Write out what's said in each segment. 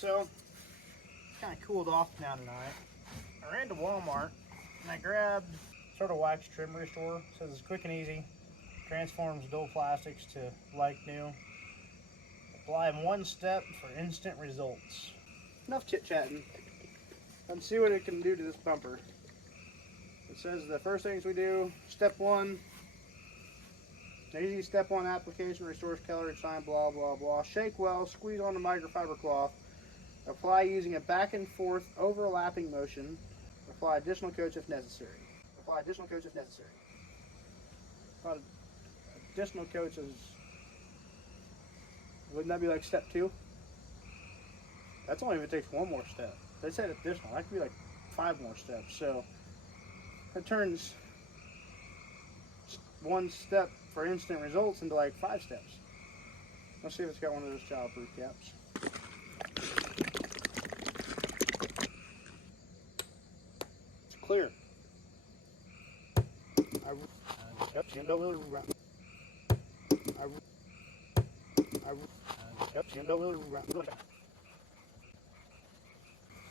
So, kind of cooled off now tonight. I ran to Walmart and I grabbed sort of wax trim restore. It says it's quick and easy. Transforms dull plastics to like new. Apply in one step for instant results. Enough chit-chatting. Let's see what it can do to this bumper. It says the first things we do, step one, easy step one application, restores color, shine, blah, blah, blah. Shake well, squeeze on the microfiber cloth. Apply using a back and forth overlapping motion. Apply additional coats if necessary. Apply additional coats if necessary. Additional coats is, wouldn't that be like step two? That's only if it takes one more step. They said additional, that could be like 5 more steps. So it turns one step for instant results into like 5 steps. Let's see if it's got one of those childproof caps. It's clear.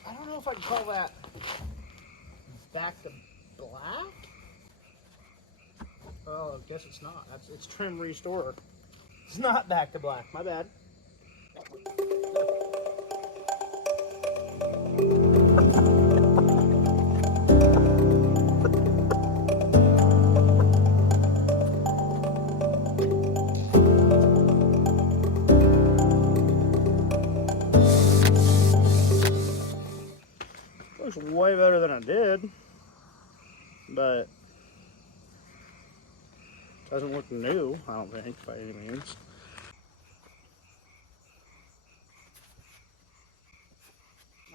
I don't know if I can call that back to black. Oh, I guess it's not. It's trim restore. It's not back to black. My bad. Looks way better than I did, but doesn't look new, I don't think, by any means.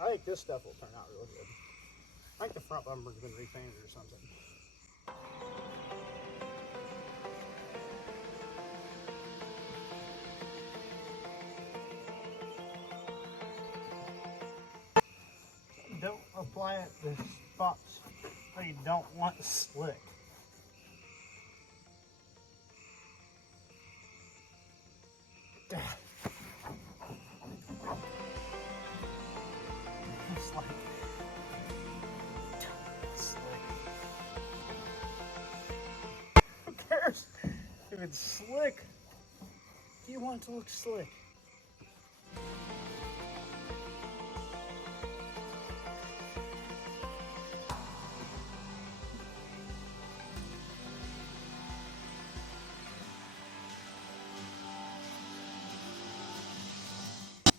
I think this stuff will turn out real good. I think the front bumper's been repainted or something. Don't apply it to spots where you don't want slick. It's like slick. Who cares if it's slick? Do you want it to look slick?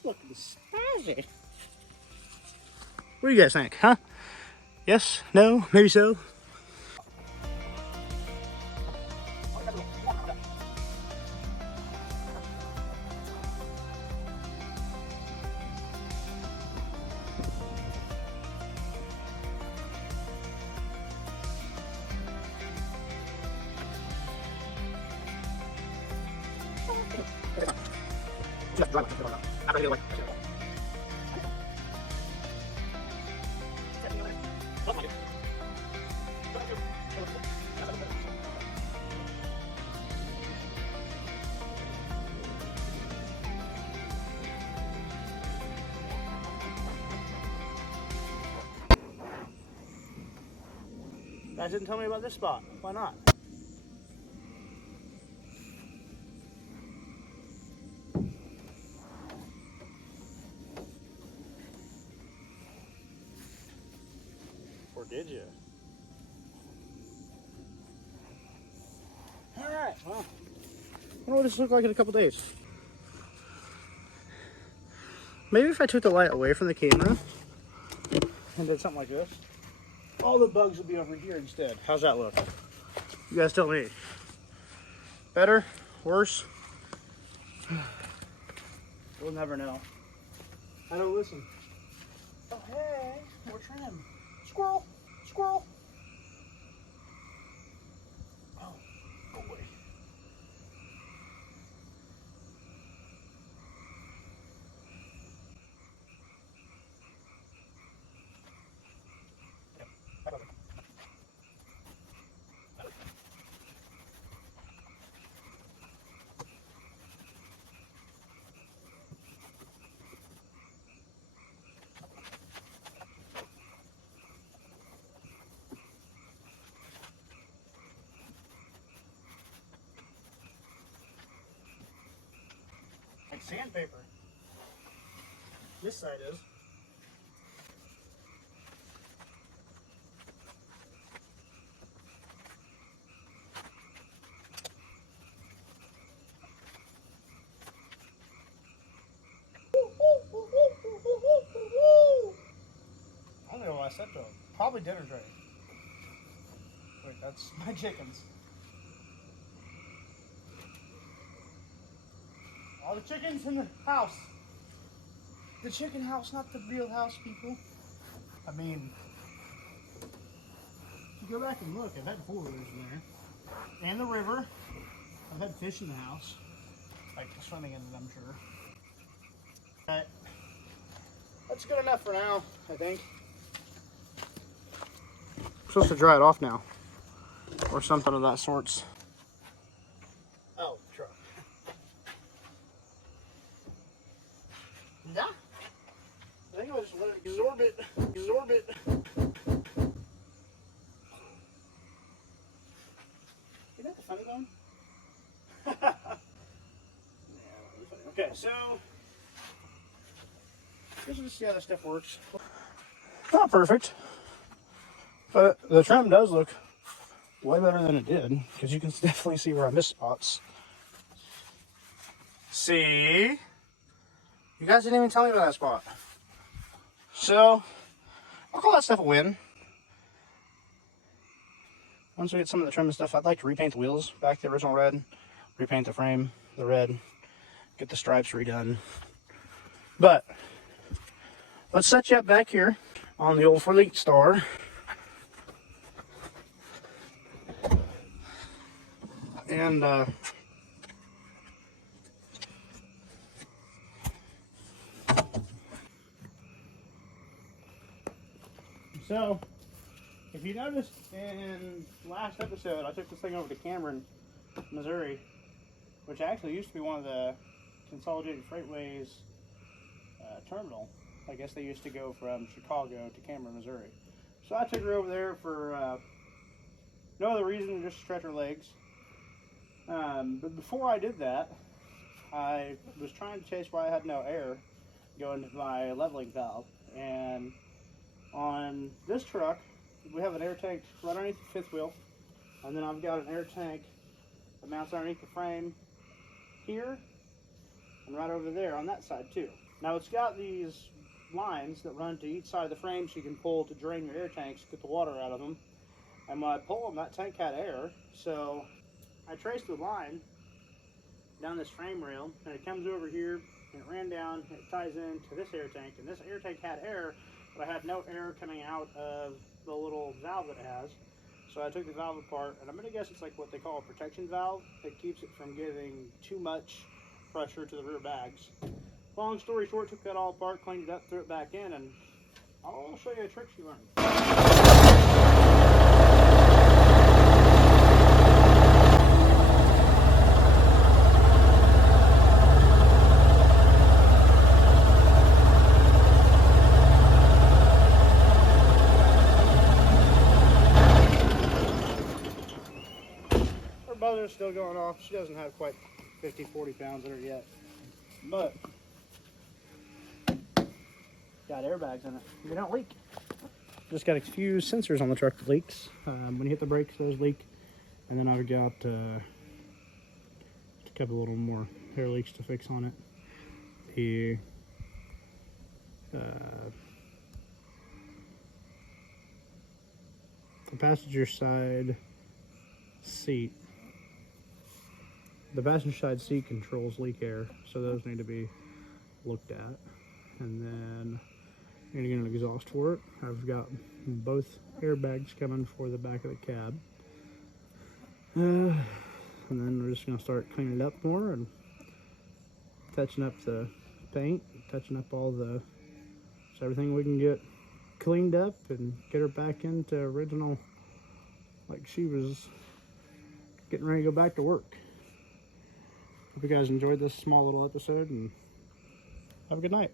Looking snazzy. What do you guys think, huh? Yes? No? Maybe so? You guys didn't tell me about this spot. Why not? Or did you? Alright, well, I wonder what this will look like in a couple days. Maybe if I took the light away from the camera and did something like this, all the bugs would be over here instead. How's that look? You guys tell me. Better? Worse? We'll never know. I don't listen. Oh, hey, more trim. Squirrel! Squirrel! Oh, go away. sandpaper. This side is. I don't know what I said to him. Probably dinner tray. Wait, that's my chickens. All the chickens in the house. The chicken house, not the real house, people. I mean, if you go back and look, I've had 4 rivers in there. And the river. I've had fish in the house. Like swimming in it, I'm sure. Alright. That's good enough for now, I think. I'm supposed to dry it off now. Or something of that sorts. Oh, truck. Yeah. I think I'll just let it absorb it. Absorb it. Is that the funny bone? Okay, so this is see how this stuff works. Not perfect, but the trim does look way better than it did, because you can definitely see where I missed spots. See? You guys didn't even tell me about that spot. So, I'll call that stuff a win. Once we get some of the trim and stuff, I'd like to repaint the wheels back to the original red, repaint the frame, the red, get the stripes redone. But, let's set you up back here on the old Freight Star. And so, if you noticed in last episode, I took this thing over to Cameron, Missouri, which actually used to be one of the Consolidated Freightways terminal. I guess they used to go from Chicago to Cameron, Missouri. So I took her over there for no other reason than just to stretch her legs. But before I did that, I was trying to chase why I had no air going to my leveling valve. And on this truck, we have an air tank right underneath the fifth wheel. And then I've got an air tank that mounts underneath the frame here and right over there on that side too. Now it's got these lines that run to each side of the frame so you can pull to drain your air tanks, get the water out of them. And when I pull them, that tank had air, so I traced the line down this frame rail, and it comes over here, and it ran down, and it ties into this air tank, and this air tank had air, but I had no air coming out of the little valve that it has. So I took the valve apart, and I'm going to guess it's like what they call a protection valve that keeps it from getting too much pressure to the rear bags. Long story short, took that all apart, cleaned it up, threw it back in, and I'll show you a trick she learned. Her buzzer's still going off. She doesn't have quite 50-40 pounds in her yet, but got airbags in it. They don't leak. Just got a few sensors on the truck that leaks. When you hit the brakes, those leak. And then I've got a couple little more air leaks to fix on it. The passenger side seat. The passenger side seat controls leak air, so those need to be looked at. And then I'm gonna get an exhaust for it. I've got both airbags coming for the back of the cab. And then we're just gonna start cleaning it up more and touching up the paint, touching up all the, so everything we can get cleaned up and get her back into original, like she was getting ready to go back to work. Hope you guys enjoyed this small little episode, and have a good night.